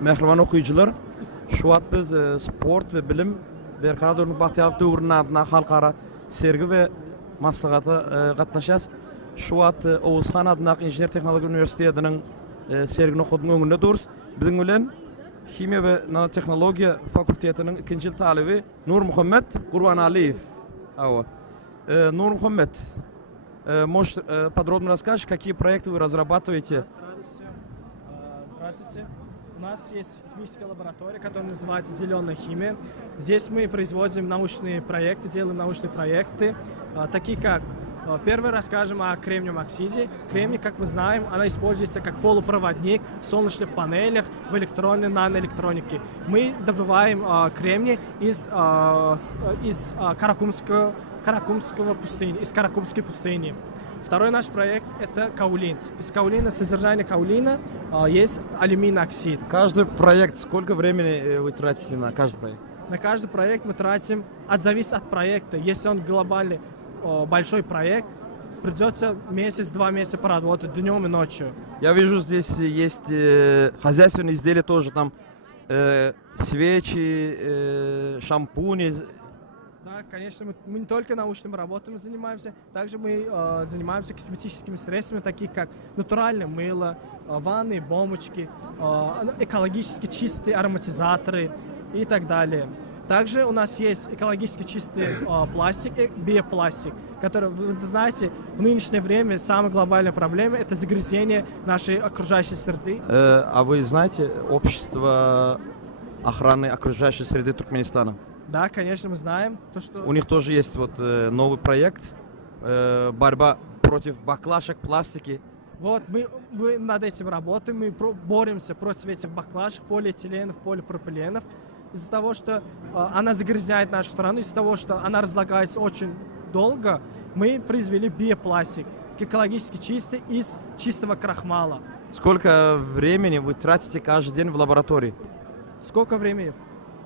Mehrman okuyucular, şu an biz sport ve bilim Berkador'un Bahtiyar Dövrü'nün adına halkara sergi ve maslahata katlaşacağız. Şu an Oğuzhan adına İnженер Teknoloji Üniversitesi'nin sergini okudum önünde duruz. Bizim bilen Kimya ve Nanoteknoloji Fakülteti'nin ikinci yıl talebi Nur Muhammed Kurban Aliyev. Nur Muhammed, можешь подробно расскажешь, какие проекты вы разрабатываете? Здравствуйте. У нас есть химическая лаборатория, которая называется «Зеленая химия». Здесь мы производим научные проекты, делаем научные проекты, такие как... Первый расскажем о кремниевом оксиде. Кремний, как мы знаем, она используется как полупроводник в солнечных панелях, в электронной наноэлектронике. Мы добываем кремний из Каракумской пустыни. Второй наш проект – это каолин. Из каолина, содержания каолина есть алюминий оксид. Каждый проект, сколько времени вы тратите на каждый проект? На каждый проект мы тратим, зависит от проекта. Если он глобальный, большой проект, придется месяц-два месяца поработать днем и ночью. Я вижу, здесь есть хозяйственные изделия тоже, там свечи, шампуни. Да, конечно, мы не только научными работами занимаемся, также мы занимаемся косметическими средствами, таких как натуральное мыло, ванны, бомбочки, экологически чистые ароматизаторы и так далее. Также у нас есть экологически чистый пластик, биопластик, который, вы знаете, в нынешнее время самая глобальная проблема – это загрязнение нашей окружающей среды. А вы знаете общество охраны окружающей среды Туркменистана? Да, конечно, мы знаем. У них тоже есть вот новый проект борьба против баклашек, пластики. Вот, мы над этим работаем, мы боремся против этих баклашек, полиэтиленов, полипропиленов. Из-за того, что она загрязняет нашу страну, из-за того, что она разлагается очень долго, мы произвели биопластик, экологически чистый, из чистого крахмала. Сколько времени вы тратите каждый день в лаборатории? Сколько времени?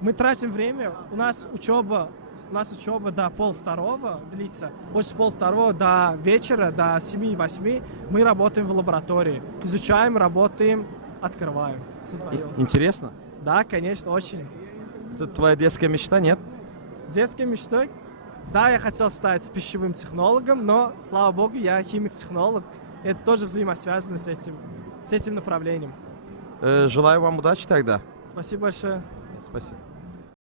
Мы тратим время, у нас учеба до 1:30 длится. После 1:30 до вечера, до 7-8 мы работаем в лаборатории. Изучаем, работаем, открываем, создаем. Интересно? Да, конечно, очень. Это твоя детская мечта, нет? Детской мечтой? Да, я хотел стать пищевым технологом, но, слава богу, я химик-технолог. Это тоже взаимосвязано с этим направлением. Желаю вам удачи тогда. Спасибо большое. Спасибо.